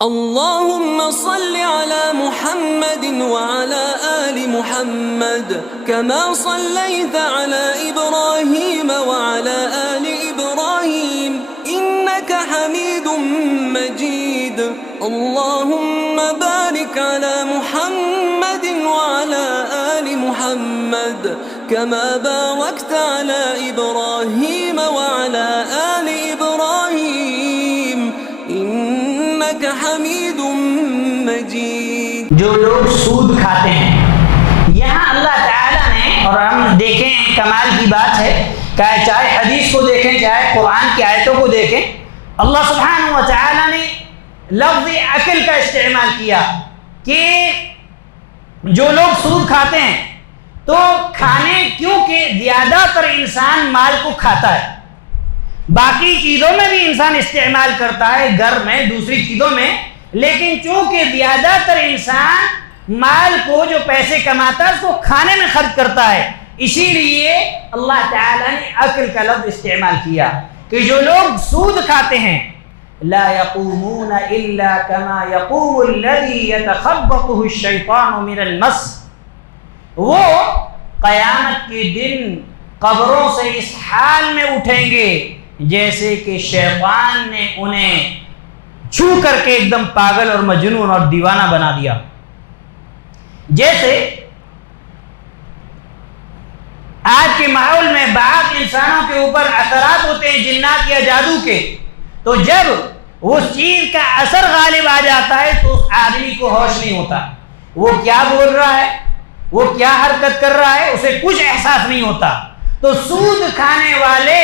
اللهم صل على محمد وعلى آل محمد كما صليت على إبراهيم وعلى آل إبراهيم إنك حميد مجيد. اللهم بارك على محمد وعلى آل محمد كما باركت على إبراهيم وعلى آل إبراهيم إنك حميد مجيد. جو لوگ سود کھاتے ہیں، یہاں اللہ تعالیٰ نے، اور ہم دیکھیں کمال کی بات ہے کہ چاہے حدیث کو دیکھیں چاہے قرآن کی آیتوں کو دیکھیں، اللہ سبحانہ و تعالیٰ نے لفظ عقل کا استعمال کیا کہ جو لوگ سود کھاتے ہیں تو کھانے، کیونکہ زیادہ تر انسان مال کو کھاتا ہے، باقی چیزوں میں بھی انسان استعمال کرتا ہے، گھر میں، دوسری چیزوں میں، لیکن چونکہ زیادہ تر انسان مال کو، جو پیسے کماتا ہے، اس کو کھانے میں خرچ کرتا ہے، اسی لیے اللہ تعالیٰ نے عقل کا لفظ استعمال کیا کہ جو لوگ سود کھاتے ہیں لا يقومون الا كما يقوم الذي يتخبطه الشيطان من المس، وہ قیامت کے دن قبروں سے اس حال میں اٹھیں گے جیسے کہ شیطان نے انہیں چھو کر کے ایک دم پاگل اور مجنون اور دیوانہ بنا دیا. جیسے آج کے ماحول میں بعض انسانوں کے اوپر اثرات ہوتے ہیں جنات یا جادو کے، تو جب اس چیز کا اثر غالب آ جاتا ہے تو اس آدمی کو ہوش نہیں ہوتا، وہ کیا بول رہا ہے، وہ کیا حرکت کر رہا ہے، اسے کچھ احساس نہیں ہوتا. تو سود کھانے والے،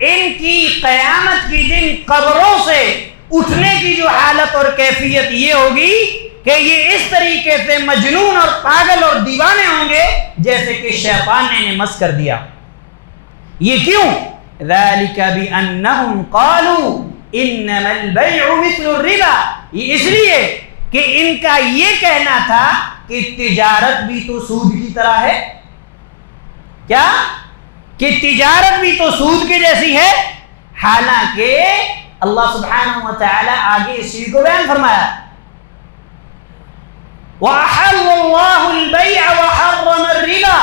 ان کی قیامت کی دن قبروں سے اٹھنے کی جو حالت اور کیفیت یہ ہوگی کہ یہ اس طریقے سے مجنون اور پاگل اور دیوانے ہوں گے جیسے کہ شیطان نے انہیں مس کر دیا. یہ کیوں؟ ذَلِكَ بِأَنَّهُمْ قَالُوا إِنَّمَا الْبَيْعُ مِثْلُ الرِّبَا، یہ اس لیے کہ ان کا یہ کہنا تھا کہ تجارت بھی تو سود کی طرح ہے. کیا؟ کہ تجارت بھی تو سود کے جیسی ہے، حالانکہ اللہ سبحانہ و تعالی آگے اس چیز کو بیان فرمایا وَأَحَلَّ اللَّهُ الْبَيْعَ وَحَرَّمَ الرِّبَا،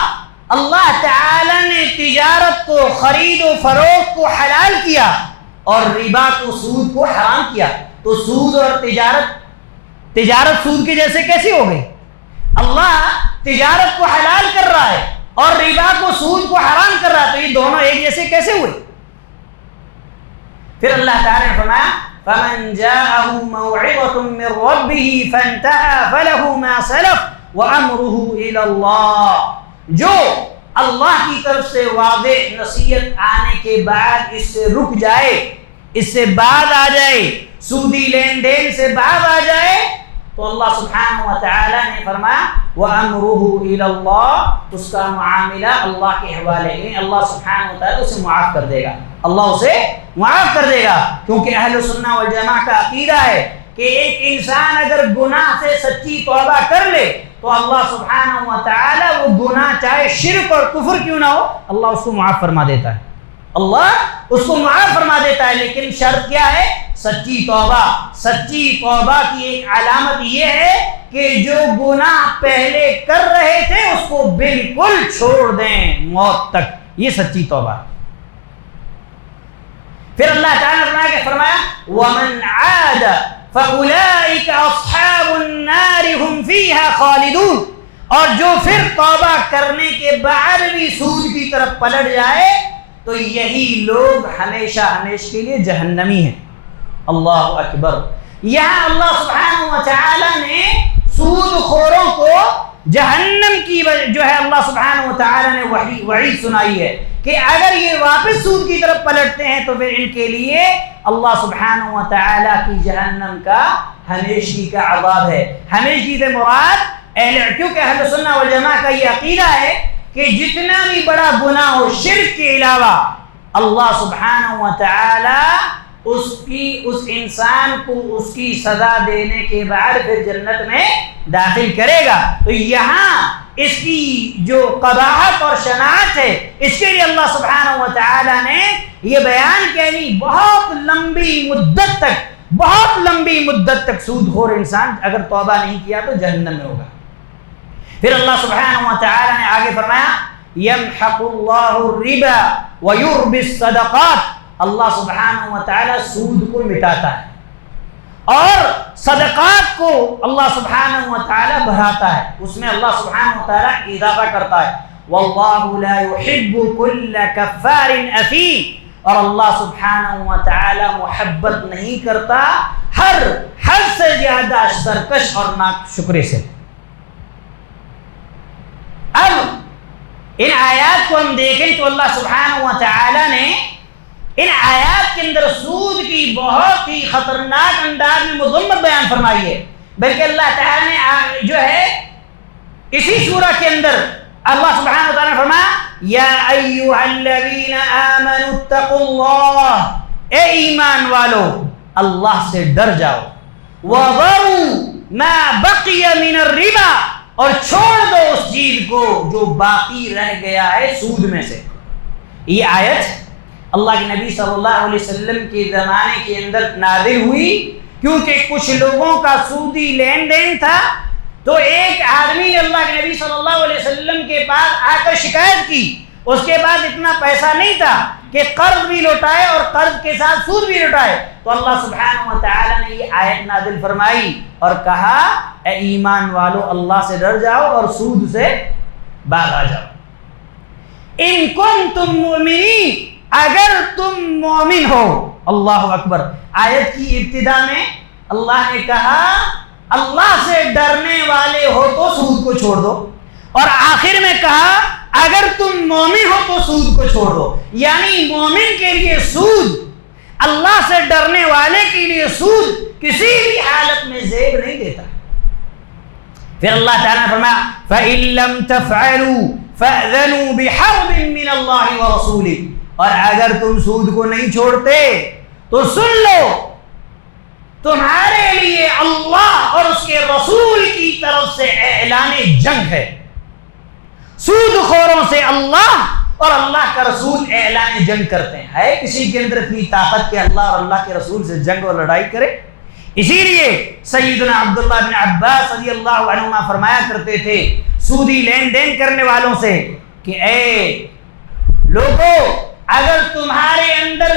اللہ تعالی نے تجارت کو، خرید و فروخت کو حلال کیا اور ربا کو، سود کو حرام کیا. تو سود اور تجارت سود کے جیسے کیسے ہو گئی؟ اللہ تجارت کو حلال کر رہا ہے اور ربا کو، سود کو حرام کر رہا ہے، تو یہ دونوں ایک جیسے کیسے ہوئے؟ پھر اللہ تعالی نے فرمایا فَمَنْ جَاءَهُ مَوْعِظَةٌ مِّن رَّبِّهِ فَانْتَهَىٰ فَلَهُ مَا سَلَفَ وَأَمْرُهُ إِلَى اللَّهِ، جو اللہ کی طرف سے واضح نصیحت آنے کے بعد اس سے رک جائے، اس سے بعد آ جائے، سودی لین دین سے بعد آ جائے، تو اللہ سبحانہ و تعالی نے فرمایا وَأَمْرُهُ إِلَى اللَّهِ، اس کا معاملہ اللہ کے حوالے ہے، اللہ سبحانہ و تعالی اسے معاف کر دے گا، اللہ اسے معاف کر دے گا. کیونکہ اہل سنہ والجماعہ کا عقیدہ ہے کہ ایک انسان اگر گناہ سے سچی توبہ کر لے تو اللہ سبحانہ و تعالی وہ گناہ چاہے شرک اور کفر کیوں نہ ہو، اللہ اس کو معاف فرما دیتا ہے، اللہ اس کو معاف فرما دیتا ہے. لیکن شرط کیا ہے؟ سچی توبہ. سچی توبہ کی ایک علامت یہ ہے کہ جو گناہ پہلے کر رہے تھے اس کو بالکل چھوڑ دیں موت تک، یہ سچی توبہ ہے. پھر اللہ تعالیٰ نے فرمایا وَمَنْ عَادَ فَأُولَٰئِكَ أَصْحَابُ النَّارِ هُمْ فِيهَا خَالِدُونَ، اور جو پھر توبہ کرنے کے بعد بھی سود کی طرف پلٹ جائے تو یہی لوگ ہمیشہ ہمیشہ کے لیے جہنمی ہیں. اللہ اکبر. یہاں اللہ سبحانہ و تعالی نے سود خوروں کو جہنم کی جو ہے اللہ سبحانہ و تعالی نے وعید سنائی ہے کہ اگر یہ واپس سود کی طرف پلٹتے ہیں تو پھر ان کے لیے اللہ سبحانہ و تعالی کی جہنم کا ہمیشگی کا عذاب ہے. ہمیشگی سے مراد کیونکہ اہل سنہ والجماعہ کا یہ عقیدہ ہے کہ جتنا بھی بڑا گناہ ہو شرک کے علاوہ، اللہ سبحانہ و تعالی اس انسان کو اس کی سزا دینے کے بعد پھر جنت میں داخل کرے گا. تو یہاں اس کی جو قباحت اور شناعت ہے اس کے لیے اللہ سبحانہ و تعالی نے یہ بیان کیا، بہت لمبی مدت تک بہت لمبی مدت تک سود خور انسان اگر توبہ نہیں کیا تو جہنم میں ہوگا۔ پھر اللہ سبحانہ و تعالی نے آگے فرمایا یمحق اللہ الربا ویربی الصدقات، اللہ سبحانہ و تعالی سود کو مٹاتا ہے اور صدقات کو اللہ سبحانہ و تعالی بڑھاتا ہے، اس میں اللہ سبحانہ و تعالی اضافہ کرتا ہے۔ واللہ لا يحب كل کفار اثیم، اور اللہ سبحانہ و تعالی محبت نہیں کرتا ہر حد سے زیادہ سرکش اور ناشکرے سے۔ اب ان آیات کو ہم دیکھیں تو اللہ سبحانہ و تعالی نے ان آیات کے اندر سود کی بہت ہی خطرناک انداز میں مذمت بیان فرمائی ہے، بلکہ اللہ تعالی نے جو ہے اسی سورہ کے اندر اللہ سبحانہ و تعالی نے فرمایا یا ایھا الذین آمنوا اتقوا اللہ، اے ایمان والو اللہ سے ڈر جاؤ، وذروا ما بقی من الربا، اور چھوڑ دو اس چیز کو جو باقی رہ گیا ہے سود میں سے۔ یہ آیت اللہ کے نبی صلی اللہ علیہ وسلم کے زمانے کے اندر نازل ہوئی، کیونکہ کچھ لوگوں کا سودی لین دین تھا، تو ایک آدمی نے اللہ کے نبی صلی اللہ علیہ وسلم کے پاس آ کر شکایت کی، اس کے بعد اتنا پیسہ نہیں تھا کہ قرض بھی لوٹائے اور قرض کے ساتھ سود بھی لوٹائے، تو اللہ سبحانہ و تعالی نے یہ آیت نازل فرمائی اور کہا اے ایمان والو اللہ سے ڈر جاؤ اور سود سے باز آ جاؤ۔ ان کنتم مؤمنین، اگر تم مومن ہو، اللہ اکبر۔ آیت کی ابتدا میں اللہ نے کہا اللہ سے ڈرنے والے ہو تو سود کو چھوڑ دو، اور آخر میں کہا اگر تم مومن ہو تو سود کو چھوڑ دو، یعنی مومن کے لیے سود، اللہ سے ڈرنے والے کے لیے سود کسی بھی حالت میں زیب نہیں دیتا۔ پھر اللہ تعالیٰ نے فرمایا فَإِن لَّمْ تَفْعَلُوا فَأْذَنُوا بِحَرْبٍ مِّنَ اللَّهِ وَرَسُولِهِ، اور اگر تم سود کو نہیں چھوڑتے تو سن لو تمہارے لیے اللہ اور اس کے رسول کی طرف سے اعلان جنگ ہے۔ سود خوروں سے اللہ اور اللہ کا رسول اعلان جنگ کرتے ہیں۔ ہے کسی کے اندر اتنی طاقت کہ اللہ اور اللہ کے رسول سے جنگ اور لڑائی کرے؟ اسی لیے سیدنا عبداللہ بن عباس رضی اللہ عنہما فرمایا کرتے تھے سودی لین دین کرنے والوں سے کہ اے لوگوں، اگر تمہارے اندر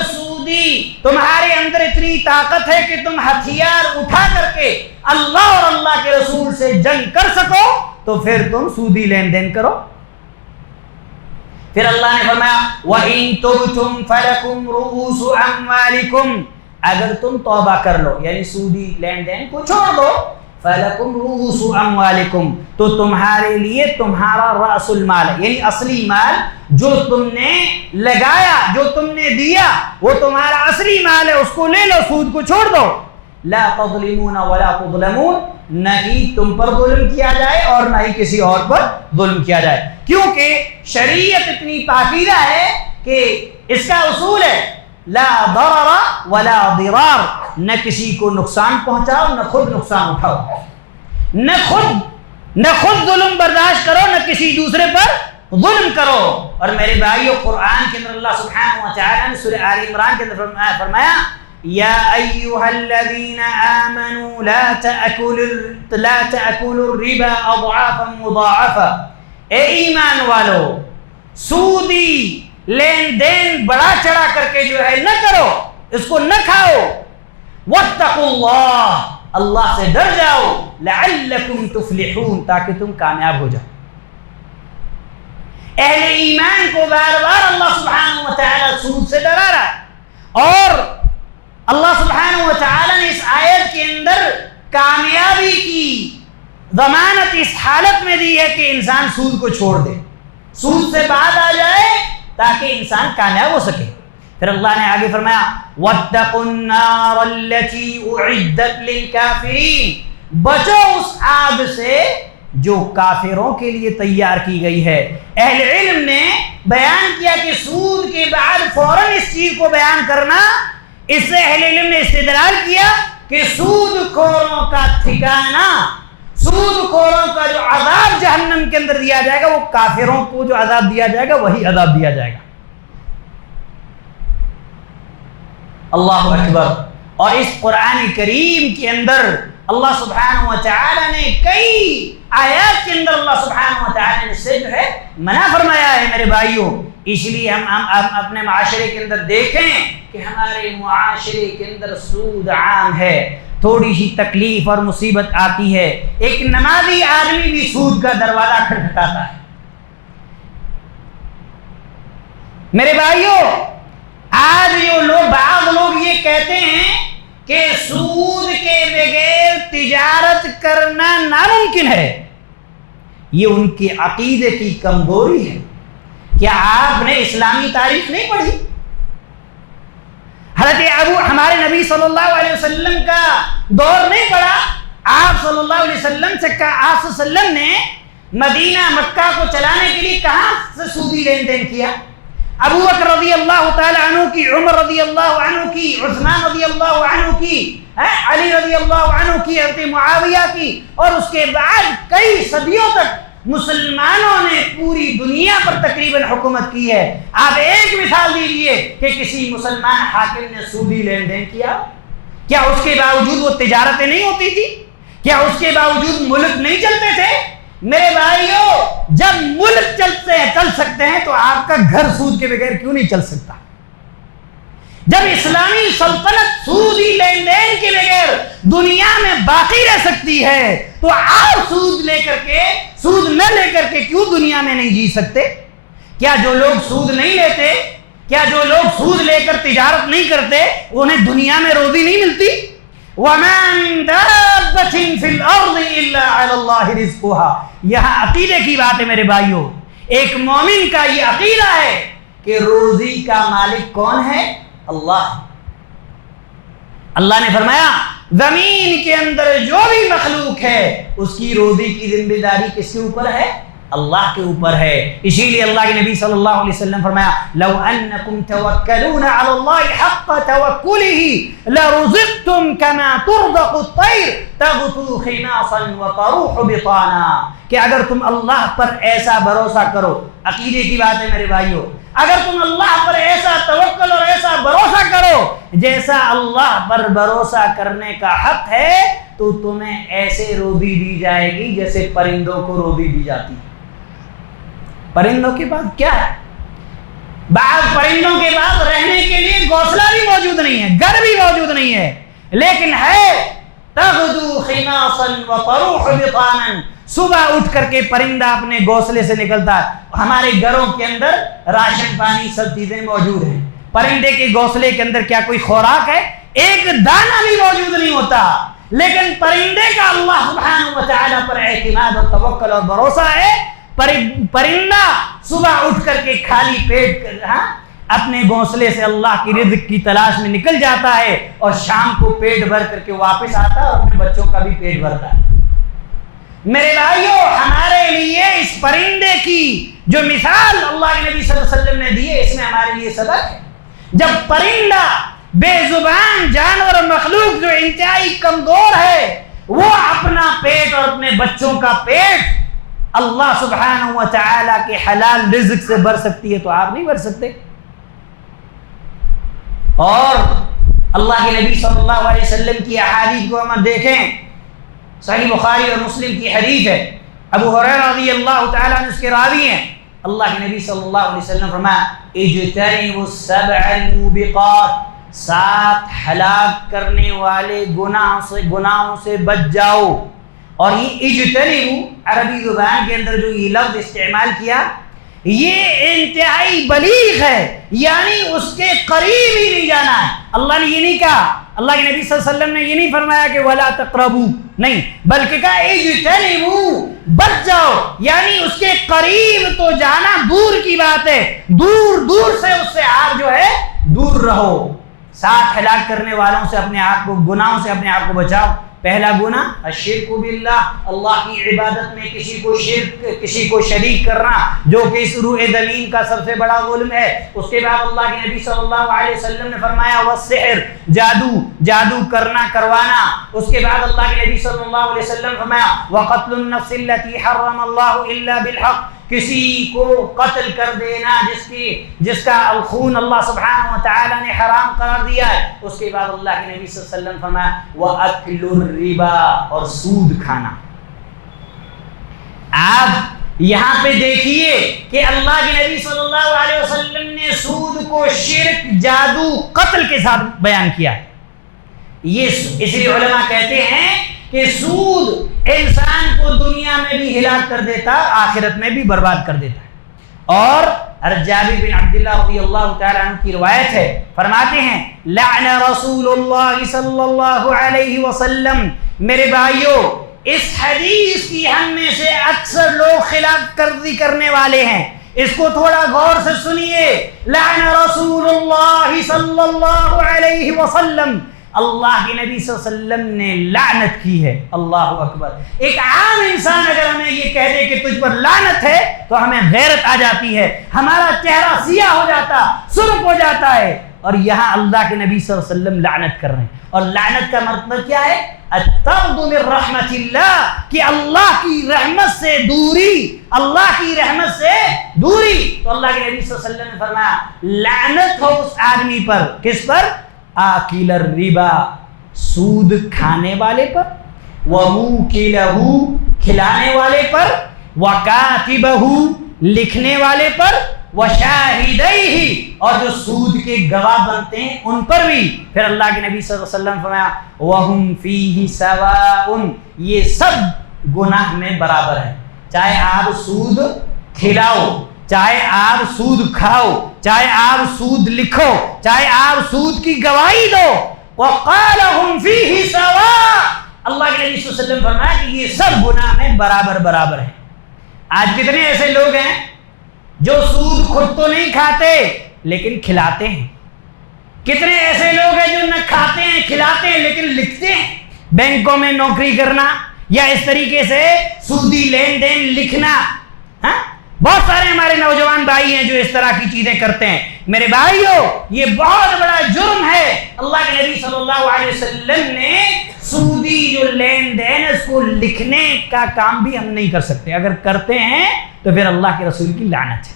تمہارے اندر اتنی طاقت ہے کہ تم ہتھیار اٹھا کر کے اللہ اور اللہ کے رسول سے جنگ کر سکو تو پھر تم سودی لین دین کرو۔ پھر اللہ نے فرمایا وَإِن تُبْتُمْ فَلَكُمْ رُؤُوسُ أَمْوَالِكُمْ، اگر تم توبہ کر لو یعنی سودی لین دین کو چھوڑ دو، فَلَكُمْ رُؤُوسُ أَمْوَالِكُمْ، تو تمہارے لیے تمہارا رأس المال یعنی اصلی مال جو تم نے لگایا، جو تم نے دیا، وہ تمہارا اصلی مال ہے، اس کو لے لو، سود کو چھوڑ دو۔ لا تظلمون ولا تظلمون، نہ ہی تم پر ظلم کیا جائے اور نہ ہی کسی اور پر ظلم کیا جائے، کیونکہ شریعت اتنی پاکیزہ ہے کہ اس کا اصول ہے لا ضرر ولا ضرار، نہ کسی کو نقصان پہنچاؤ نہ خود نقصان اٹھاؤ، نہ خود ظلم برداشت کرو نہ کسی دوسرے پر ظلم کرو۔ اور میرے بھائیو، قرآن کے اندر اللہ سبحانہ و تعالی نے سورہ آل عمران کے اندر فرمایا یا ایھا الذین آمنوا لا تأکلوا الربا اضعافا مضاعفا، اے ایمان والو سودی لین دین بڑا چڑھا کر کے جو ہے نہ کرو، اس کو نہ کھاؤ۔ واتقوا اللہ، اللہ سے ڈر جاؤ، لعلکم تفلحون، تاکہ تم کامیاب ہو جاؤ۔ اہل ایمان کو بار بار اللہ سبحانہ و تعالی سود سے ڈرا رہا ہے، اور اللہ سبحانہ و تعالی نے اس آیت کے اندر کامیابی کی ضمانت اس حالت میں دی ہے کہ انسان سود کو چھوڑ دے، سود سے باز آ جائے تاکہ انسان کامیاب ہو سکے۔ پھر اللہ نے آگے فرمایا وَاتَّقُوا النَّارَ الَّتِي أُعِدَّتْ لِلْكَافِرِينَ، بچو اس آگ سے جو کافروں کے لیے تیار کی گئی ہے۔ اہل علم نے بیان کیا کہ سود کے بعد فوراً اس چیز کو بیان کرنا، اس سے اہل علم نے استدلال کیا کہ سود خوروں کا ٹھکانہ، سود خوروں کا جو عذاب جہنم کے اندر دیا جائے گا، وہ کافروں کو جو عذاب دیا جائے گا وہی عذاب دیا جائے گا۔ اللہ اکبر۔ اور اس قرآن کریم کے اندر اللہ سبحانہ و تعالی نے کئی آیات کے اندر اللہ سبحانہ و تعالی نے سے جو ہے منع فرمایا ہے میرے بھائیوں. اس لیے ہم اپنے معاشرے کے اندر دیکھیں کہ ہمارے معاشرے کے اندر سود عام ہے. تھوڑی سی تکلیف اور مصیبت آتی ہے ایک نمازی آدمی بھی سود کا دروازہ کھٹکھٹاتا ہے. میرے بھائیوں آج بعض لوگ یہ کہتے ہیں کہ سود کے بغیر تجارت کرنا ناممکن ہے. یہ ان کے عقیدے کی کمزوری ہے. کیا آپ نے اسلامی تاریخ نہیں پڑھی؟ حضرت ہمارے نبی صلی اللہ علیہ وسلم کا دور نہیں پڑا؟ آپ صلی اللہ علیہ وسلم نے مدینہ مکہ کو چلانے کے لیے کہاں سے سودی لین دین کیا؟ ابو بکر رضی اللہ تعالی عنہ کی، عمر رضی اللہ عنہ کی، عثمان رضی اللہ عنہ کی، علی رضی اللہ عنہ کی، حضرت معاویہ کی، اور اس کے بعد کئی صدیوں تک مسلمانوں نے پوری دنیا پر تقریباً حکومت کی ہے. آپ ایک مثال دیجئے کہ کسی مسلمان حاکم نے سودی لین دین کیا؟ کیا اس کے باوجود وہ تجارتیں نہیں ہوتی تھی؟ کیا اس کے باوجود ملک نہیں چلتے تھے؟ میرے بھائیوں جب ملک چل سکتے ہیں تو آپ کا گھر سود کے بغیر کیوں نہیں چل سکتا؟ جب اسلامی سلطنت سودی لین دین کے بغیر دنیا میں باقی رہ سکتی ہے تو آپ سود نہ لے کر کے کیوں دنیا میں نہیں جی سکتے؟ کیا جو لوگ سود نہیں لیتے، کیا جو لوگ سود لے کر تجارت نہیں کرتے انہیں دنیا میں روزی نہیں ملتی؟ وَمَا مِن دَابَّةٍ فِي الْأَرْضِ إِلَّا عَلَى اللَّهِ رِزْقُهَا. یہاں عقیدے کی بات ہے میرے بھائیوں. ایک مومن کا یہ عقیدہ ہے کہ روزی کا مالک کون ہے؟ اللہ. اللہ نے فرمایا زمین کے اندر جو بھی مخلوق ہے اس کی روزی کی ذمہ داری کس کے اوپر ہے؟ اللہ کے اوپر ہے. اسی لیے اللہ کے نبی صلی اللہ علیہ وسلم فرمایا لو انکم توکلون علی اللہ حق توکلہ لرزقتم کما ترزق الطیر تغدو خماصا وتروح بطانا. کہ اگر تم اللہ پر ایسا بھروسہ کرو، عقیدے کی بات ہے میرے بھائیوں، اگر تم اللہ پر ایسا توکل اور ایسا بھروسہ کرو جیسا اللہ پر بھروسہ کرنے کا حق ہے تو تمہیں ایسے روزی دی جائے گی جیسے پرندوں کو روزی دی جاتی ہے. پرندوں کے پاس کیا ہے؟ بعض پرندوں کے پاس رہنے کے لیے گھونسلہ بھی موجود نہیں ہے، گھر بھی موجود نہیں ہے، لیکن ہے تغدو خماصا وتروح بطانا. صبح اٹھ کر کے پرندہ اپنے گھونسلے سے نکلتا ہے. ہمارے گھروں کے اندر راشن پانی سب چیزیں موجود ہیں. پرندے کے گھونسلے کے اندر کیا کوئی خوراک ہے؟ ایک دانہ بھی موجود نہیں ہوتا. لیکن پرندے کا اللہ سبحانہ و تعالی پر اعتماد اور توکل اور بھروسہ ہے. پرندہ صبح اٹھ کر کے خالی پیٹ اپنے گھونسلے سے اللہ کی رزق کی تلاش میں نکل جاتا ہے اور شام کو پیٹ بھر کر کے واپس آتا ہے اور اپنے بچوں کا بھی پیٹ بھرتا ہے. میرے بھائیوں ہمارے لیے اس پرندے کی جو مثال اللہ کے نبی صلی اللہ علیہ وسلم نے دی ہے اس میں ہمارے لیے سبق ہے. جب پرندہ بے زبان جانور اور مخلوق جو انتہائی کمزور ہے وہ اپنا پیٹ اور اپنے بچوں کا پیٹ اللہ سبحانہ و تعالی کے حلال رزق سے بھر سکتی ہے تو آپ نہیں بھر سکتے؟ اور اللہ کے نبی صلی اللہ علیہ وسلم کی احادیث کو ہم دیکھیں، صحیح بخاری اور مسلم کی حدیث ہے، ابو ہریرہ رضی اللہ تعالی عنہ اس کے راوی ہیں. اللہ کے نبی صلی اللہ علیہ وسلم فرمایا اجتنبوا السبع الموبقات، 7 ہلاک کرنے والے گناہوں سے بچ جاؤ. اور یہ اجتنبوا عربی زبان کے اندر جو یہ لفظ استعمال کیا یہ انتہائی بلیغ ہے، یعنی اس کے قریب ہی نہیں جانا ہے. اللہ نے یہ نہیں کہا، اللہ کے نبی صلی اللہ علیہ وسلم نے یہ نہیں فرمایا کہ وَلَا تَقْرَبُوا، نہیں، بلکہ کہا اجتنبوا، بچ جاؤ. یعنی اس کے قریب تو جانا دور کی بات ہے، دور دور سے اس سے آپ جو ہے دور رہو. 7 ہلاک کرنے والوں سے اپنے آپ کو، گناہوں سے اپنے آپ کو بچاؤ. پہلا گناہ الشرک باللہ، اللہ کی عبادت میں کسی کو شریک کرنا جو کہ اس روح زمین کا سب سے بڑا ظلم ہے. اس کے بعد اللہ کے نبی صلی اللہ علیہ وسلم نے فرمایا والسحر، جادو کرنا، کروانا. اس کے بعد اللہ کے نبی صلی اللہ علیہ وسلم نے فرمایا وقتل النفس التي حرم اللہ الا بالحق، کسی کو قتل کر دینا جس کا خون اللہ سبحانہ و تعالیٰ نے حرام قرار دیا ہے. اس کے بعد اللہ کے نبی صلی اللہ علیہ وسلم فرمایا وَأَكْلُ الرِّبَا، اور سود کھانا. آپ یہاں پہ دیکھیے کہ اللہ کے نبی صلی اللہ علیہ وسلم نے سود کو شرک، جادو، قتل کے ساتھ بیان کیا. یہ اس لیے علماء کہتے ہیں کہ سود انسان کو دنیا میں بھی ہلاک کر دیتا، آخرت میں بھی برباد کر دیتا ہے. اور جابر بن عبداللہ رضی اللہ تعالی عنہ کی روایت ہے، فرماتے ہیں لعن رسول اللہ صلی اللہ علیہ وسلم. میرے بھائیوں، اس حدیث کی ہم میں سے اکثر لوگ خلاف ورزی کرنے والے ہیں. اس کو تھوڑا غور سے سنیے. لعن رسول اللہ صلی اللہ علیہ وسلم، اللہ کے نبی صلی اللہ علیہ وسلم نے لعنت کی ہے. اللہ اکبر. ایک عام انسان اگر ہمیں یہ کہہ دے کہ تجھ پر لعنت ہے تو ہمیں غیرت آ جاتی ہے، ہمارا چہرہ سیاہ ہو جاتا، سرخ ہو جاتا ہے. اور یہاں اللہ کے نبی صلی اللہ علیہ وسلم لعنت کر رہے ہیں. اور لعنت کا مطلب کیا ہے؟ الطرد من رحمت اللہ، کہ اللہ کی رحمت سے دوری، اللہ کی رحمت سے دوری. تو اللہ کے نبی صلی اللہ علیہ وسلم نے فرمایا لعنت ہو اس آدمی پر. کس پر؟ آکل الربا، سود کھانے والے پر، وموکلہ، کھلانے والے پر، وکاتبہ، لکھنے والے پر، وشاہدیہ، اور جو سود کے گواہ بنتے ہیں ان پر بھی. پھر اللہ کے نبی صلی اللہ علیہ وسلم فرمایا وَهُمْ فِيهِ سَوَاءٌ، یہ سب گناہ میں برابر ہیں. چاہے آپ سود کھلاؤ، چاہے آپ سود کھاؤ، چاہے آپ سود لکھو، چاہے آپ سود کی گواہی دو. وَقَالَ هُمْ فِيهِ سَوَاءٌ، اللہ کے نبی صلی اللہ علیہ وسلم فرمایا کہ یہ سب گناہ میں برابر ہیں. آج کتنے ایسے لوگ ہیں جو سود خود تو نہیں کھاتے لیکن کھلاتے ہیں. کتنے ایسے لوگ ہیں جو نہ کھاتے ہیں کھلاتے ہیں لیکن لکھتے ہیں. بینکوں میں نوکری کرنا یا اس طریقے سے سودی لین دین لکھنا. بہت سارے ہمارے نوجوان بھائی ہیں جو اس طرح کی چیزیں کرتے ہیں. میرے بھائیوں، یہ بہت بڑا جرم ہے. اللہ کے نبی صلی اللہ علیہ وسلم نے سودی جو لین دین اس کو لکھنے کا کام بھی ہم نہیں کر سکتے. اگر کرتے ہیں تو پھر اللہ کے رسول کی لعنت ہے.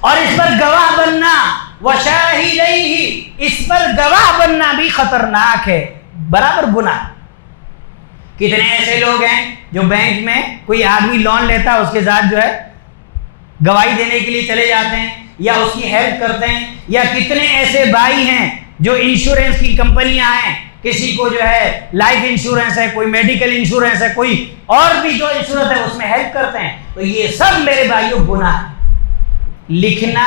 اور اس پر گواہ بننا، وشاہدیہ، اس پر گواہ بننا بھی خطرناک ہے، برابر گناہ. کتنے ایسے لوگ ہیں جو بینک میں کوئی آدمی لون لیتا ہے، اس کے ساتھ جو ہے گواہی دینے کے لیے چلے جاتے ہیں یا اس کی ہیلپ کرتے ہیں. یا کتنے ایسے بھائی ہیں جو انشورنس کی کمپنیاں ہیں، کسی کو جو ہے لائف انشورنس ہے، کوئی میڈیکل انشورنس ہے، کوئی اور بھی جو انشورنس ہے اس میں ہیلپ کرتے ہیں. تو یہ سب میرے بھائیوں گناہ ہے. لکھنا،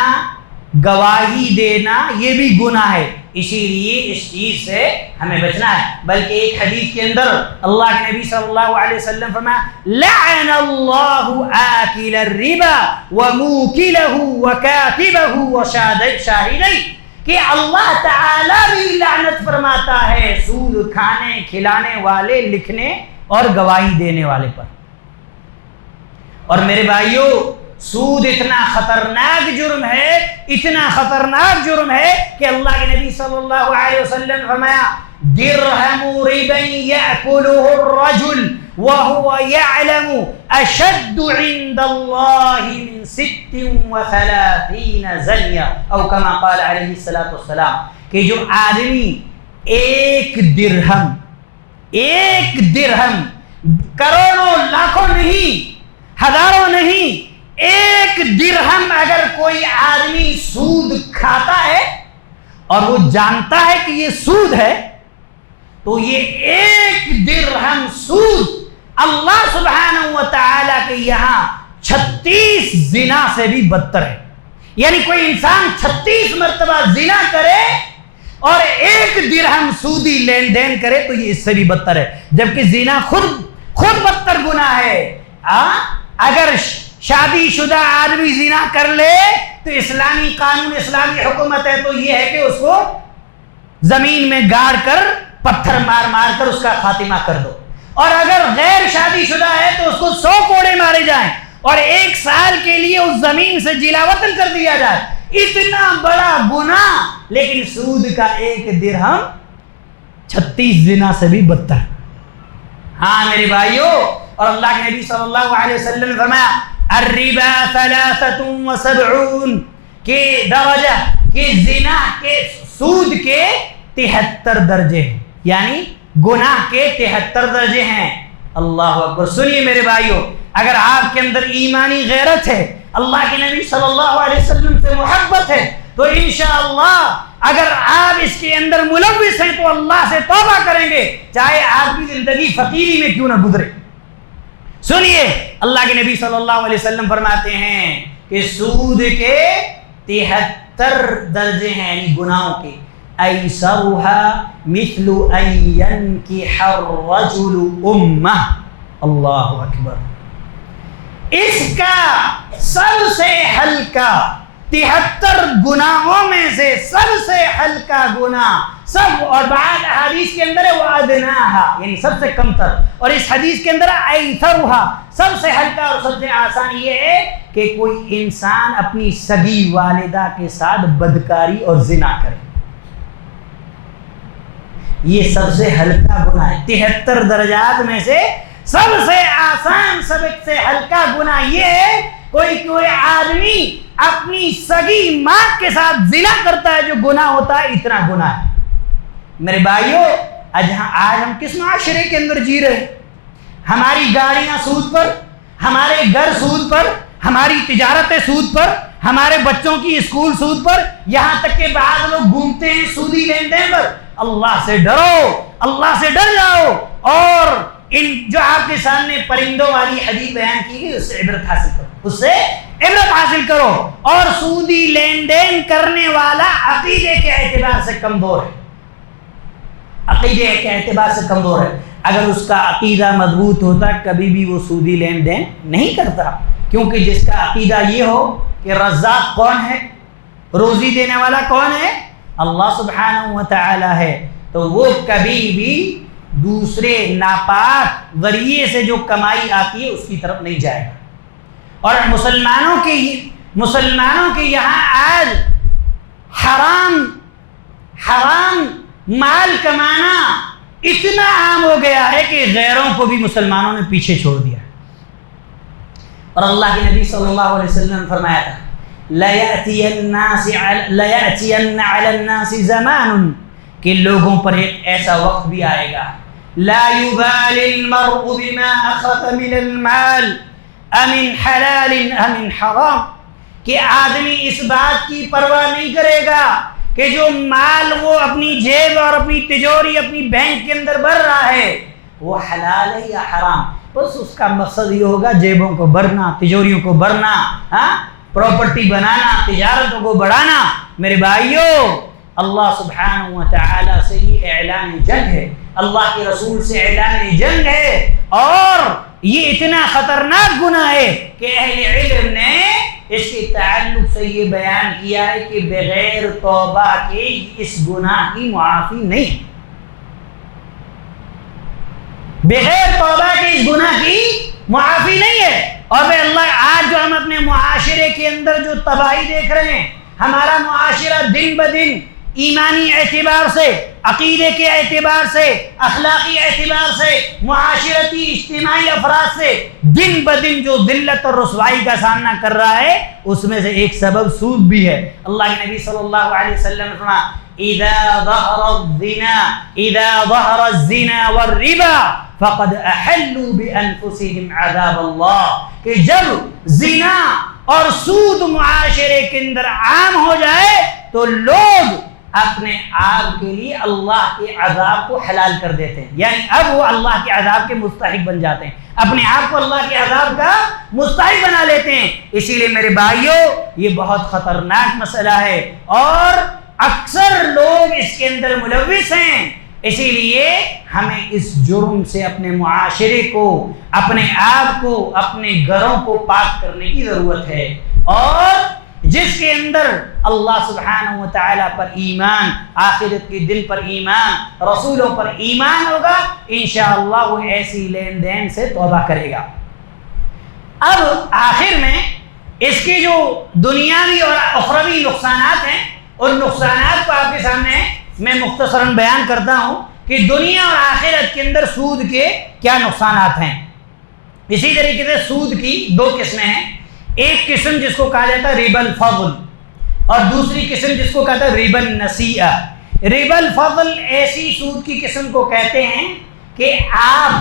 گواہی دینا، یہ بھی گناہ ہے. اسی لیے اس چیز سے ہمیں بچنا ہے. بلکہ ایک حدیث کے اندر اللہ کے نبی صلی اللہ علیہ وسلم فرمایا لعن اللہ آکل الربا وموکلہ وکاتبہ وشاہدیہ، کہ اللہ تعالی بھی لعنت فرماتا ہے سود کھانے، کھلانے والے، لکھنے اور گواہی دینے والے پر. اور میرے بھائیوں، سود اتنا خطرناک جرم ہے، اتنا خطرناک جرم ہے کہ اللہ کے نبی صلی اللہ علیہ وسلم نے فرمایا درہم ربا یأکلہ الرجل وهو يعلم اشد عند اللہ من 36 زنیہ، او کما قال علیہ الصلوۃ والسلام، کہ جو آدمی ایک درہم، کروڑوں لاکھوں نہیں، ہزاروں نہیں، ایک درہم اگر کوئی آدمی سود کھاتا ہے اور وہ جانتا ہے کہ یہ سود ہے، تو یہ ایک درہم سود اللہ سبحانہ و تعالیٰ کے یہاں 36 زنا سے بھی بدتر ہے. یعنی کوئی انسان 36 مرتبہ زنا کرے اور ایک درہم سودی لین دین کرے تو یہ اس سے بھی بدتر ہے. جبکہ زنا خود بدتر گناہ ہے. اگر شادی شدہ آدمی زنا کر لے تو اسلامی قانون، اسلامی حکومت ہے تو یہ ہے کہ اس کو زمین میں گاڑ کر پتھر مار کر اس کا خاتمہ کر دو. اور اگر غیر شادی شدہ ہے تو اس کو 100 کوڑے مارے جائیں اور 1 سال کے لیے اس زمین سے جلا وطن کر دیا جائے. اتنا بڑا گناہ، لیکن سود کا ایک درہم 36 زنا سے بھی بدتر. ہاں میرے بھائیوں، اور اللہ کے نبی صلی اللہ علیہ وسلم نے فرمایا الربا 73 کے درجہ کہ زنا کے سود کے 73 درجے ہیں، یعنی گناہ کے 73 درجے ہیں۔ اللہ اکبر۔ سنیے میرے بھائیو، اگر آپ کے اندر ایمانی غیرت ہے، اللہ کے نبی صلی اللہ علیہ وسلم سے محبت ہے، تو انشاءاللہ اگر آپ اس کے اندر ملوث ہیں تو اللہ سے توبہ کریں گے، چاہے آپ کی زندگی فقیری میں کیوں نہ گزرے۔ سنیے، اللہ کے نبی صلی اللہ علیہ وسلم فرماتے ہیں کہ سود کے 73 درجے ہیں، یعنی گناہوں کے۔ ایسرها مثل ان ينكح الرجل امه، اللہ اکبر۔ اس کا سب سے ہلکا 73 گناہوں میں سے سب سے ہلکا گناہ سب، اور بعض حدیث کے اندر ہے وہ ادناہا، یعنی سب سے کم تر، اور اس حدیث کے اندر ایسرھا سب سے ہلکا اور سب سے آسان یہ ہے کہ کوئی انسان اپنی سگی والدہ کے ساتھ بدکاری اور زنا کرے۔ یہ سب سے ہلکا گناہ ہے۔ 73 درجات میں سے سب سے آسان، سب سے ہلکا گناہ یہ ہے کوئی آدمی اپنی سگی ماں کے ساتھ زنا کرتا ہے، جو گناہ ہوتا ہے اتنا گناہ ہے۔ میرے بھائیو، آج ہم کس معاشرے کے اندر جی رہے ہیں؟ ہماری گاڑیاں سود پر، ہمارے گھر سود پر، ہماری تجارتیں سود پر، ہمارے بچوں کی اسکول سود پر، یہاں تک کہ بعض لوگ گھومتے ہیں سودی لین دین پر۔ اللہ سے ڈرو، اللہ سے ڈر جاؤ، اور ان جو آپ کے سامنے پرندوں والی حدیث بیان کی گئی اس سے عبرت حاصل کرو، اس سے عبرت حاصل کرو۔ اور سودی لین دین کرنے والا عقیدے کے اعتبار سے کمزور ہے، عقیدے کے اعتبار سے کمزور ہے۔ اگر اس کا عقیدہ مضبوط ہوتا کبھی بھی وہ سودی لین دین نہیں کرتا، کیونکہ جس کا عقیدہ یہ ہو کہ رزاق کون ہے، روزی دینے والا کون ہے، اللہ سبحانہ و تعالی ہے، تو وہ کبھی بھی دوسرے ناپاک ذریعے سے جو کمائی آتی ہے اس کی طرف نہیں جائے گا۔ اور مسلمانوں کے یہاں آج حرام مال کمانا اتنا عام ہو گیا ہے کہ غیروں کو بھی مسلمانوں نے پیچھے چھوڑ دیا۔ اور اللہ کے نبی صلی اللہ علیہ وسلم نے فرمایا تھا لَيَأْتِيَنَّ عَلَى النَّاسِ زَمَانٌ، کہ لوگوں پر ایک ایسا وقت بھی آئے گا لَا يُبَالِ الْمَرْءُ بِمَا أَخَذَ مِنَ الْمَالِ أَمِنْ حَلَالٍ أَمِنْ حَرَامٍ، کہ آدمی اس بات کی پرواہ نہیں کرے گا کہ جو مال وہ اپنی جیب اور اپنی تجوری اپنی بینک کے اندر بھر رہا ہے وہ حلال ہے یا حرام، بس اس کا مقصد یہ ہوگا جیبوں کو بھرنا، تجوریوں کو بھرنا، پراپرٹی بنانا، تجارتوں کو بڑھانا۔ میرے بھائیوں، اللہ سبحانہ و تعالی سے یہ اعلان جنگ ہے، اللہ کے رسول سے اعلان جنگ ہے، اور یہ اتنا خطرناک گناہ ہے کہ اہل علم نے اس کے تعلق سے یہ بیان کیا ہے کہ بغیر توبہ کے اس گناہ کی معافی نہیں، بغیر توبہ کے اس گناہ کی معافی نہیں ہے۔ اور بے اللہ، آج جو ہم اپنے معاشرے کے اندر جو تباہی دیکھ رہے ہیں، ہمارا معاشرہ دن بدن ایمانی اعتبار سے، عقیدے کے اعتبار سے، اخلاقی اعتبار سے، معاشرتی اجتماعی افراد سے دن بدن جو ذلت اور رسوائی کا سامنا کر رہا ہے، اس میں سے ایک سبب سود بھی ہے۔ اللہ کے نبی صلی اللہ علیہ وسلم نے فرمایا اذا ظهر الزنا والربا فقد احلوا بانفسهم عذاب اللہ، کہ جب زنا اور سود معاشرے کے اندر عام ہو جائے تو لوگ اپنے آپ کے لیے اللہ کے عذاب کو حلال کر دیتے ہیں، یعنی اب وہ اللہ کے عذاب کے مستحق بن جاتے ہیں، اپنے آپ کو اللہ کے عذاب کا مستحق بنا لیتے ہیں۔ اسی لیے میرے بھائیوں، یہ بہت خطرناک مسئلہ ہے اور اکثر لوگ اس کے اندر ملوث ہیں۔ اسی لیے ہمیں اس جرم سے اپنے معاشرے کو، اپنے آپ کو، اپنے گھروں کو پاک کرنے کی ضرورت ہے، اور جس کے اندر اللہ سبحانہ و تعالیٰ پر ایمان، آخرت کے دن پر ایمان، رسولوں پر ایمان ہوگا، انشاءاللہ وہ ایسی لین دین سے توبہ کرے گا۔ اب آخر میں اس کے جو دنیاوی اور اخروی نقصانات ہیں، ان نقصانات کو آپ کے سامنے میں مختصراً بیان کرتا ہوں کہ دنیا اور آخرت کے اندر سود کے کیا نقصانات ہیں۔ اسی طریقے سے سود کی دو قسمیں ہیں، ایک قسم جس کو کہا جاتا ہے ربا الفضل اور دوسری قسم جس کو کہتا ہے ربا النسیئہ۔ ربا الفضل ایسی سود کی قسم کو کہتے ہیں کہ آپ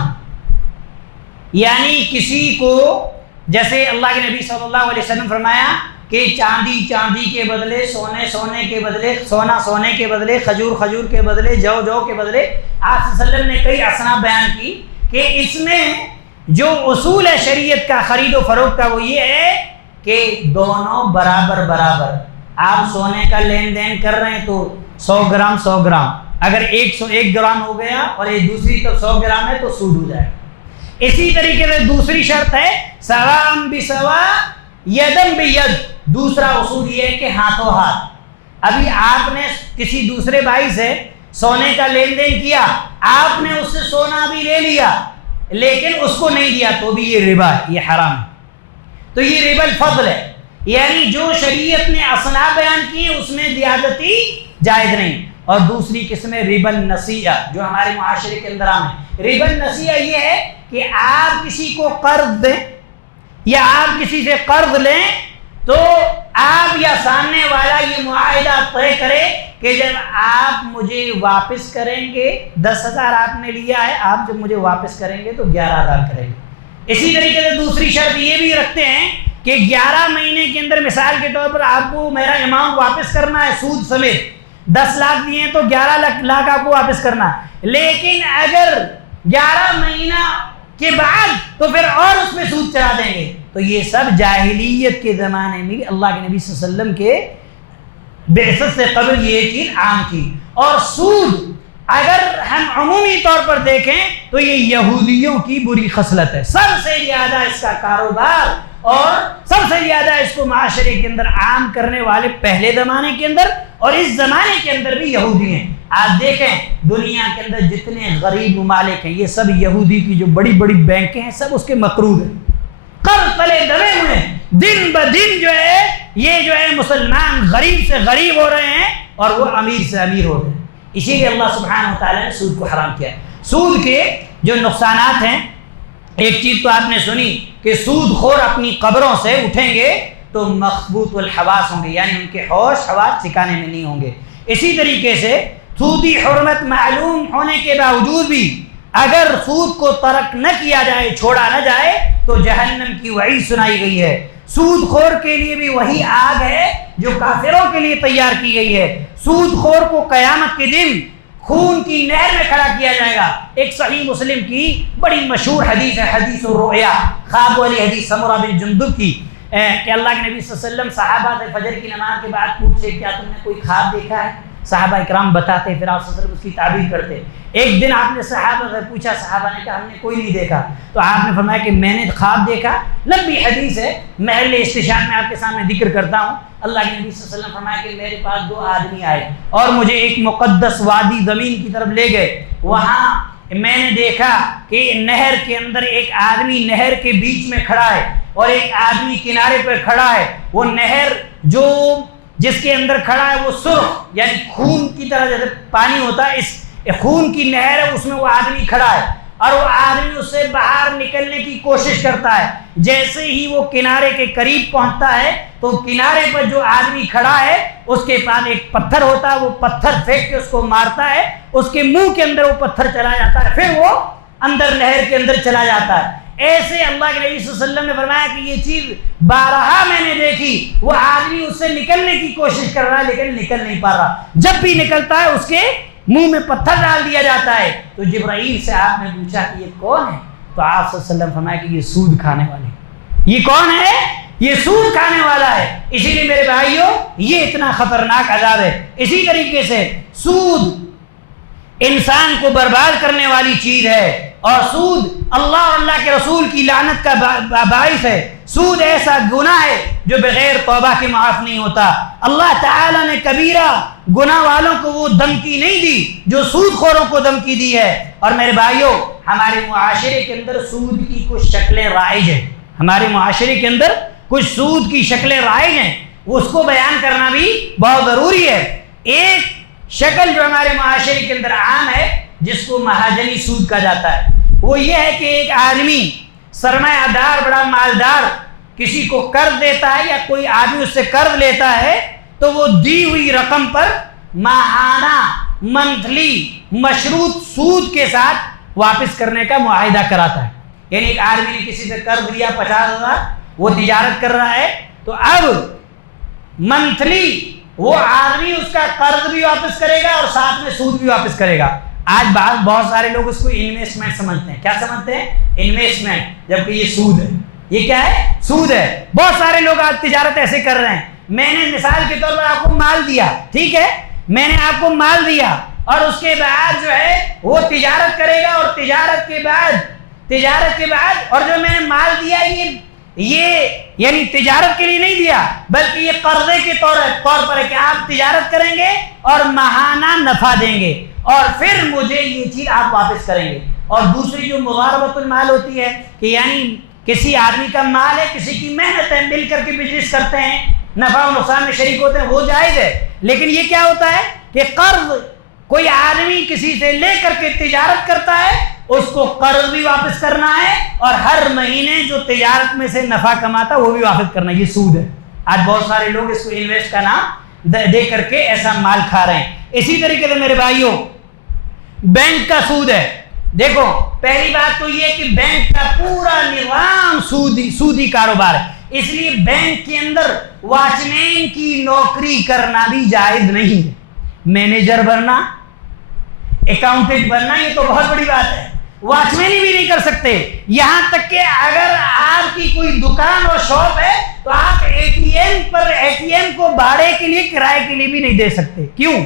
یعنی کسی کو، جیسے اللہ کے نبی صلی اللہ علیہ وسلم فرمایا کہ چاندی چاندی کے بدلے، سونے سونے کے بدلے، سونا سونے کے بدلے، کھجور کھجور کے بدلے، جو جو کے بدلے، آپ صلی اللہ علیہ وسلم نے کئی اصناف بیان کی کہ اس میں جو اصول ہے شریعت کا خرید و فروخت کا وہ یہ ہے کہ دونوں برابر برابر۔ آپ سونے کا لین دین کر رہے ہیں تو 100 گرام 100 گرام، اگر 101 گرام ہو گیا اور ایک دوسری تو 100 گرام ہے تو سود ہو جائے گا۔ اسی طریقے سے دوسری شرط ہے سوام بسوا یدم بید، دوسرا اصول یہ ہے کہ ہاتھوں ہاتھ۔ ابھی آپ نے کسی دوسرے بھائی سے سونے کا لین دین کیا، آپ نے اس سے سونا بھی لے لیا لیکن اس کو نہیں دیا تو بھی یہ ربا ہے، یہ حرام ہے۔ تو یہ ربا الفضل ہے، یعنی جو شریعت نے اصناف بیان کی ہیں اس میں زیادتی جائز نہیں۔ اور دوسری قسم ہے ربا النسیئہ جو ہمارے معاشرے کے اندر عام ہے۔ ربا النسیئہ یہ ہے کہ آپ کسی کو قرض دیں یا آپ کسی سے قرض لیں تو آپ یا سامنے والا یہ معاہدہ طے کرے کہ جب آپ مجھے واپس کریں گے 10,000 آپ نے لیا ہے، آپ جب مجھے واپس کریں گے تو 11,000 کریں گے۔ اسی طریقے سے دوسری شرط یہ بھی رکھتے ہیں کہ 11 مہینے کے اندر مثال کے طور پر آپ کو میرا اماؤنٹ واپس کرنا ہے سود سمیت، 10 لاکھ دیے ہیں تو 11 لاکھ آپ کو واپس کرنا ہے، لیکن اگر 11 مہینہ کے بعد تو پھر اور اس میں سود چلا دیں گے۔ تو یہ سب جاہلیت کے زمانے میں اللہ کے نبی صلی اللہ علیہ وسلم کے بعثت سے قبل یہ چیز عام تھی۔ اور سود اگر ہم عمومی طور پر دیکھیں تو یہ یہودیوں کی بری خصلت ہے، سب سے زیادہ اس کا کاروبار اور سب سے زیادہ اس کو معاشرے کے اندر عام کرنے والے پہلے زمانے کے اندر اور اس زمانے کے اندر بھی یہودی ہیں۔ آپ دیکھیں دنیا کے اندر جتنے غریب ممالک ہیں یہ سب یہودی کی جو بڑی بڑی بینکیں ہیں سب اس کے مقروض ہیں، قرض تلے دبے ہوئے ہیں، دن بدن جو ہے یہ جو ہے مسلمان غریب سے غریب ہو رہے ہیں اور وہ امیر سے امیر ہو رہے ہیں۔ اسی لیے اللہ سبحانہ وتعالی نے سود کو حرام کیا ہے۔ سود کے جو نقصانات ہیں، ایک چیز تو آپ نے سنی کہ سود خور اپنی قبروں سے اٹھیں گے تو مخبوط الحواس ہوں گے، یعنی ان کے ہوش حواس ٹھکانے میں نہیں ہوں گے۔ اسی طریقے سے سودی حرمت معلوم ہونے کے باوجود بھی اگر سود کو ترک نہ کیا جائے، چھوڑا نہ جائے تو جہنم کی وعید سنائی گئی ہے۔ سود خور کے لیے بھی وہی آگ ہے جو کافروں کے لیے تیار کی گئی ہے۔ سود خور کو قیامت کے دن خون کی نہر میں کھڑا کیا جائے گا۔ ایک صحیح مسلم کی بڑی مشہور حدیث ہے، حدیث الرؤیا، خواب والی حدیث، سمرہ بن جندب کی، کہ اللہ کے نبی صلی اللہ علیہ وسلم صحابہ سے فجر کی نماز کے بعد پوچھتے کیا تم نے کوئی خواب دیکھا ہے؟ صحابہ اکرام بتاتے، پھر آپ صلی اللہ علیہ وسلم اس کی تعبیر کرتے۔ ایک دن آپ نے صحابہ سے پوچھا، صحابہ نے کہا ہم نے کوئی نہیں دیکھا، تو آپ نے فرمایا کہ میں نے خواب دیکھا۔ لمبی حدیث ہے، محل استشہاد میں آپ کے سامنے ذکر کرتا ہوں۔ اللہ کے نبی صلی اللہ علیہ وسلم فرمایا کہ میرے پاس 2 آدمی آئے اور مجھے ایک مقدس وادی زمین کی طرف لے گئے۔ وہاں میں نے دیکھا کہ نہر کے اندر ایک آدمی نہر کے بیچ میں کھڑا ہے اور ایک آدمی کنارے پر کھڑا ہے۔ وہ نہر جو جس کے اندر کھڑا ہے وہ سرخ یعنی خون کی طرح جیسے پانی ہوتا ہے، اس خون کی نہر ہے، اس میں وہ آدمی کھڑا ہے اور وہ آدمی اس سے باہر نکلنے کی کوشش کرتا ہے۔ جیسے ہی وہ کنارے کے قریب پہنچتا ہے تو کنارے پر جو آدمی کھڑا ہے اس کے پاس ایک پتھر ہوتا ہے، وہ پتھر پھینک کے اس کو مارتا ہے، اس کے منہ کے اندر وہ پتھر چلا جاتا ہے، پھر وہ اندر نہر کے اندر چلا جاتا ہے۔ ایسے اللہ کے نبی صلی اللہ علیہ وسلم نے فرمایا کہ یہ چیز بارہا میں نے دیکھی، وہ آدمی اس سے نکلنے کی کوشش کر رہا ہے لیکن نکل نہیں پا رہا، جب بھی نکلتا ہے اس کے منہ میں پتھر ڈال دیا جاتا ہے۔ تو جبرائیل سے آپ نے پوچھا کہ یہ کون ہے؟ تو آپ صلی اللہ علیہ وسلم فرمایا کہ یہ سود کھانے والے۔ یہ کون ہے؟ یہ سود کھانے والا ہے۔ اسی لیے میرے بھائیوں یہ اتنا خطرناک عذاب ہے۔ اسی طریقے سے سود انسان کو برباد کرنے والی چیز ہے اور سود اللہ اور اللہ کے رسول کی لعنت کا باعث ہے۔ سود ایسا گناہ ہے جو بغیر توبہ کے معاف نہیں ہوتا۔ اللہ تعالیٰ نے کبیرہ گناہ والوں کو وہ دھمکی نہیں دی جو سود خوروں کو دھمکی دی ہے۔ اور میرے بھائیوں ہمارے معاشرے کے اندر سود کی کچھ شکلیں رائج ہیں، ہمارے معاشرے کے اندر کچھ سود کی شکلیں رائج ہیں، اس کو بیان کرنا بھی بہت ضروری ہے۔ ایک شکل جو ہمارے معاشرے کے اندر عام ہے جس کو مہاجنی سود کہا جاتا ہے، وہ یہ ہے کہ ایک آدمی سرمایہ دار بڑا مالدار کسی کو قرض دیتا ہے یا کوئی آدمی اس سے قرض لیتا ہے تو وہ دی ہوئی رقم پر ماہانہ منتھلی مشروط سود کے ساتھ واپس کرنے کا معاہدہ کراتا ہے. یعنی ایک آدمی نے کسی سے قرض لیا 50,000، وہ تجارت کر رہا ہے تو اب منتھلی وہ آدمی اس کا قرض بھی واپس کرے گا اور ساتھ میں سود بھی واپس کرے گا. آج بہت سارے لوگ اس کو انویسٹمنٹ سمجھتے ہیں. کیا سمجھتے ہیں؟ انویسٹمنٹ، جبکہ یہ سود ہے. یہ کیا ہے؟ سود ہے. بہت سارے لوگ آج تجارت ایسے کر رہے ہیں. میں نے مثال کے طور پر آپ کو مال دیا، ٹھیک ہے، میں نے آپ کو مال دیا اور اس کے بعد جو ہے وہ تجارت کرے گا، اور تجارت کے بعد اور جو میں نے مال دیا یہ یعنی تجارت کے لیے نہیں دیا بلکہ یہ قرضے کے طور پر ہے کہ آپ تجارت کریں گے اور ماہانہ نفع دیں گے اور پھر مجھے یہ چیز آپ واپس کریں گے. اور دوسری جو مضاربۃ المال ہوتی ہے کہ یعنی کسی آدمی کا مال ہے، کسی کی محنت ہے، مل کر کے بزنس کرتے ہیں، نفع و نقصان میں شریک ہوتے ہیں، وہ جائز ہے. لیکن یہ کیا ہوتا ہے کہ قرض کوئی آدمی کسی سے لے کر کے تجارت کرتا ہے، اس کو قرض بھی واپس کرنا ہے اور ہر مہینے جو تجارت میں سے نفع کماتا وہ بھی واپس کرنا ہے. یہ سود ہے. آج بہت سارے لوگ اس کو انویسٹ کا نام دے کر کے ایسا مال کھا رہے ہیں. اسی طریقے سے میرے بھائیوں بینک کا سود ہے. دیکھو پہلی بات تو یہ کہ بینک کا پورا نظام سودی کاروبار ہے. اس لیے بینک کے اندر واچ مین کی نوکری کرنا بھی جائز نہیں ہے. مینیجر بننا، اکاؤنٹنٹ بننا یہ تو بہت بڑی بات ہے. واچ مین بھی نہیں کر سکتے. یہاں تک کہ اگر آپ کی کوئی دکان اور شاپ ہے تو آپ اے ٹی ایم کو بھاڑے کے لیے، کرائے کے لیے بھی نہیں دے سکتے. کیوں؟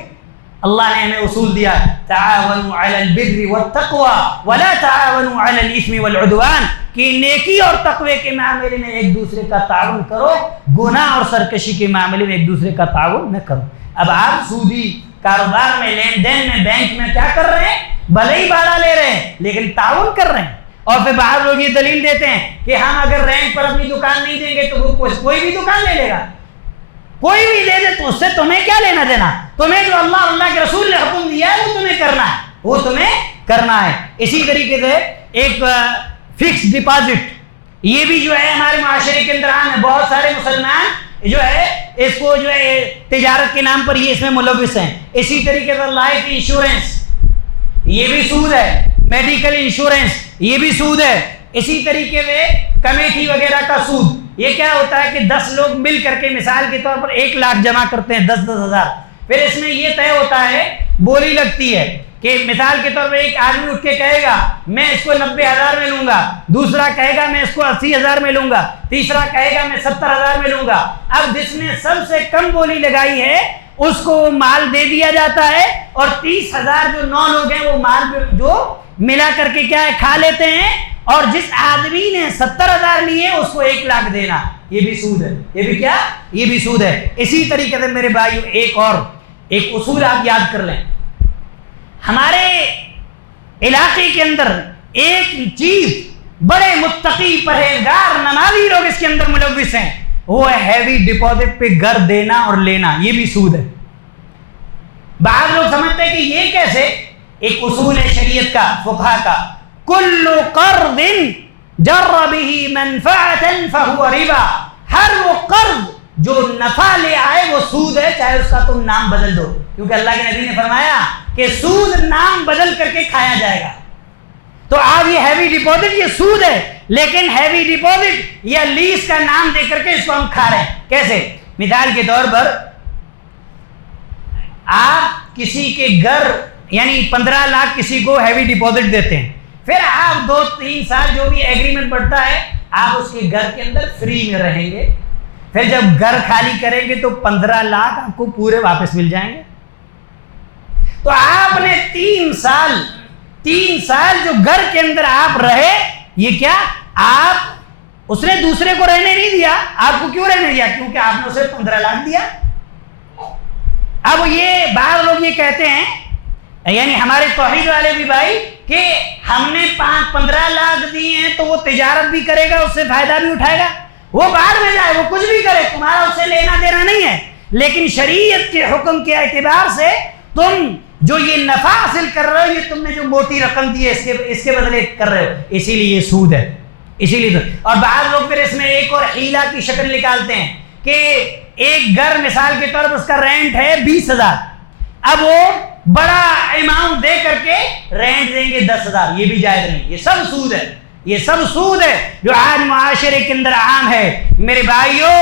اللہ نے ہمیں اصول دیا تعاونوا علی البر والتقوی ولا تعاونوا علی الاثم والعدوان کہ نیکی اور تقوی کے معاملے میں ایک دوسرے کا تعاون کرو، گناہ اور سرکشی کے معاملے میں ایک دوسرے کا تعاون نہ کرو. اب آپ سودی کاروبار میں، لین دین میں، بینک میں کیا کر رہے ہیں؟ بھلے ہی بھاڑا لے رہے ہیں لیکن تعاون کر رہے ہیں. اور پھر باہر لوگ یہ دلیل دیتے ہیں کہ ہم اگر رینٹ پر اپنی دکان نہیں دیں گے تو وہ کوئی بھی دکان لے لے گا. کوئی بھی دے دے تو اس سے تمہیں کیا لینا دینا؟ تمہیں جو اللہ کے رسول نے حکم دیا ہے وہ تمہیں کرنا ہے، وہ تمہیں کرنا ہے. اسی طریقے سے ایک فکس ڈپازٹ، یہ بھی جو ہے ہمارے معاشرے کے اندر عام ہے. بہت سارے مسلمان جو ہے اس کو جو ہے تجارت کے نام پر یہ اس میں ملوث ہیں. اسی طریقے سے لائف انشورنس یہ بھی سود ہے، میڈیکل انشورنس یہ بھی سود ہے. اسی طریقے سے کمیٹی وغیرہ کا سود. یہ کیا ہوتا ہے کہ 10 لوگ مل کر کے مثال کے طور پر 1 لاکھ جمع کرتے ہیں، 10-10 ہزار. پھر اس میں یہ طے ہوتا ہے، بولی لگتی ہے کہ مثال کے طور پر ایک آدمی اٹھ کے کہے گا میں اس کو 90,000 میں لوں گا، دوسرا کہے گا میں اس کو 80,000 میں لوں گا، تیسرا کہے گا میں 70,000 میں لوں گا. اب جس نے سب سے کم بولی لگائی ہے اس کو وہ مال دے دیا جاتا ہے اور 30,000 جو 9 لوگ ہیں وہ مال جو ملا کر کے کیا ہے کھا لیتے ہیں. اور جس آدمی نے 70,000 لیے اس کو 1 لاکھ دینا، یہ بھی سود ہے. یہ بھی کیا؟ یہ بھی سود ہے. اسی طریقے سے میرے بھائیو ایک اصول آپ یاد کر لیں. ہمارے علاقے کے اندر ایک چیز بڑے متقی پرہیزگار نمازی لوگ اس کے اندر ملوث ہیں، وہ ہے ہیوی ڈپازٹ پہ گھر دینا اور لینا. یہ بھی سود ہے. بعض لوگ سمجھتے ہیں کہ یہ کیسے؟ ایک اصول ہے شریعت کا، فقہا کا، کل قرض جر به منفعة فهو ربا. ہر وہ قرض جو نفع لے آئے وہ سود ہے، چاہے اس کا تم نام بدل دو. کیونکہ اللہ کے نبی نے فرمایا کہ سود نام بدل کر کے کھایا جائے گا. تو آج یہ ہیوی ڈپازٹ یہ سود ہے، لیکن ہیوی ڈپازٹ یا لیز کا نام دے کر کے اس کو ہم کھا رہے ہیں. کیسے؟ مثال کے طور پر آپ کسی کے گھر یعنی 15 لاکھ کسی کو ہیوی ڈپازٹ دیتے ہیں، پھر آپ 2-3 سال جو بھی ایگریمنٹ بڑھتا ہے آپ اس کے گھر کے اندر فری میں رہیں گے. پھر جب گھر خالی کریں گے تو 15 لاکھ آپ کو پورے واپس مل جائیں گے. تو آپ نے 3 سال جو گھر کے اندر آپ رہے، یہ کیا آپ اس نے دوسرے کو رہنے نہیں دیا. آپ کو کیوں رہنے دیا؟ کیونکہ آپ نے اسے 15 لاکھ دیا. اب یہ بعض لوگ یہ کہتے ہیں یعنی ہمارے توحید والے بھی بھائی کہ ہم نے 15 لاکھ دیے ہیں تو وہ تجارت بھی کرے گا، اس سے فائدہ بھی اٹھائے گا، وہ باہر میں جائے وہ کچھ بھی کرے، تمہارا اس سے لینا دینا نہیں ہے. لیکن شریعت کے حکم کے اعتبار سے تم جو یہ نفع حاصل کر رہے ہو، یہ تم نے جو موٹی رقم دی ہے اس کے بدلے کر رہے ہو، اسی لیے یہ سود ہے. اسی لیے اور بعض لوگ پھر اس میں ایک اور حیلہ کی شکل نکالتے ہیں کہ ایک گھر مثال کے طور پر اس کا رینٹ ہے 20,000، اب وہ بڑا اماؤنٹ دے کر کے رینٹ دیں گے 10,000، یہ بھی جائز نہیں، یہ سب سود ہے، یہ سب سود ہے جو آج معاشرے کے اندر عام ہے۔ میرے بھائیو،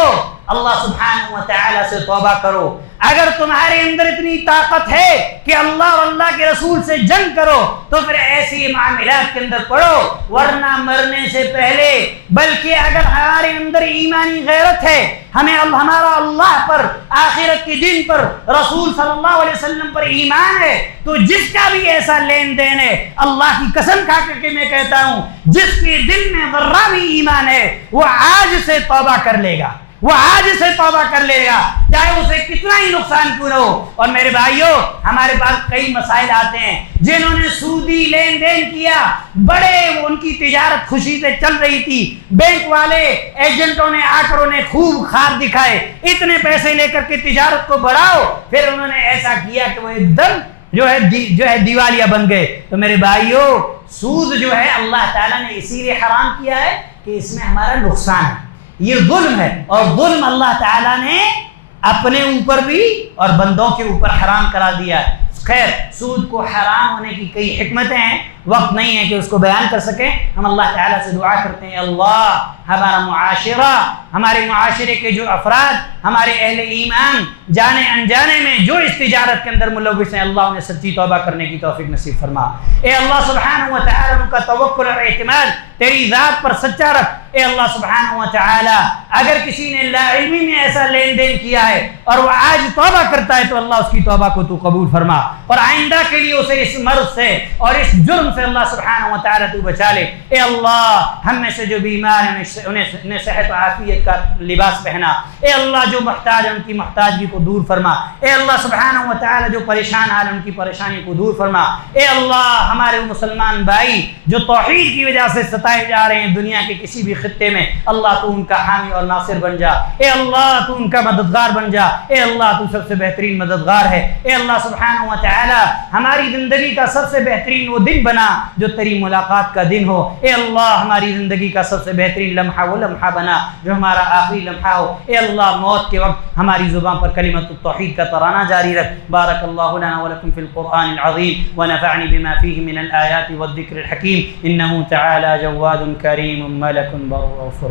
اللہ سبحانہ و تعالی سے توبہ کرو۔ اگر تمہارے اندر اتنی طاقت ہے کہ اللہ اور اللہ کے رسول سے جنگ کرو تو پھر ایسی معاملات کے اندر پڑو، ورنہ مرنے سے پہلے، بلکہ اگر ہمارے اندر ایمانی غیرت ہے، ہمیں ہمارا اللہ پر، آخرت کے دن پر، رسول صلی اللہ علیہ وسلم پر ایمان ہے، تو جس کا بھی ایسا لین دین ہے، اللہ کی قسم کھا کر کے میں کہتا ہوں، جس کے دل میں ذرہ بھی ایمان ہے وہ آج سے توبہ کر لے گا، وہ آج سے توبہ کر لے گا، چاہے اسے کتنا ہی نقصان کیوں نہ ہو۔ اور میرے بھائیوں، ہمارے پاس کئی مسائل آتے ہیں، جنہوں نے سودی لین دین کیا، بڑے ان کی تجارت خوشی سے چل رہی تھی، بینک والے ایجنٹوں نے آ کر انہیں خوب خواب دکھائے، اتنے پیسے لے کر کے تجارت کو بڑھاؤ، پھر انہوں نے ایسا کیا کہ وہ ایک دم جو ہے دیوالیہ بن گئے۔ تو میرے بھائیوں، سود جو ہے اللہ تعالیٰ نے اسی لیے حرام کیا ہے کہ اس میں ہمارا نقصان ہے، یہ ظلم ہے، اور ظلم اللہ تعالیٰ نے اپنے اوپر بھی اور بندوں کے اوپر حرام کرا دیا ہے۔ خیر، سود کو حرام ہونے کی کئی حکمتیں ہیں، وقت نہیں ہے کہ اس کو بیان کر سکیں۔ ہم اللہ تعالیٰ سے دعا کرتے ہیں، اللہ ہمارا معاشرہ، ہمارے معاشرے کے جو افراد، ہمارے اہل ایمان جانے انجانے میں جو اس تجارت کے اندر ملوث ہیں، اللہ انہیں سچی توبہ کرنے کی توفیق نصیب فرما۔ اے اللہ سبحانہ و تعالیٰ، ان کا توکل اور اعتماد تیری ذات پر سچا رکھ۔ اے اللہ سبحانہ و تعالیٰ، اگر کسی نے لا علمی میں ایسا لین دین کیا ہے اور وہ آج توبہ کرتا ہے تو اللہ اس کی توبہ کو تو قبول فرما، اور آئندہ کے لیے اسے اس مرض سے اور اس جرم سے اللہ سبحانہ و تعالیٰ تو بچا لے۔ اے اللہ، ہم میں سے جو بیمار ہیں انہیں صحت و عافیت کا لباس پہنا۔ اے اللہ، جو محتاج ہیں ان کی محتاجگی کو دور فرما۔ اے اللہ سبحانہ و تعالیٰ، جو پریشان حال ان کی پریشانی کو دور فرما۔ اے اللہ، ہمارے مسلمان بھائی جو توحید کی وجہ سے ستائے جا رہے ہیں دنیا کے کسی بھی خطے میں، اللہ تو ان کا حامی اور ناصر بن جا۔ اے اللہ، تو ان کا مددگار بن جا۔ اے اللہ، تو سب سے بہترین مددگار ہے۔ اے اللہ سبحانہ و تعالیٰ، ہماری زندگی کا سب سے بہترین وہ دن بنا جو تیری ملاقات کا دن ہو۔ اے اللہ، ہماری زندگی کا سب سے بہترین لمحہ وہ لمحہ بنا جو ہمارا آخری لمحہ ہو۔ اے اللہ، موت کے وقت ہماری زبان پر کلمۃ التوحید کا ترانہ جاری رکھ۔ بارک اللہ لنا ولکم فی القرآن العظیم ونفعنی بما فیہ من الآیات والذکر الحکیم، انہ تعالی جواد کریم ملک بر غفور۔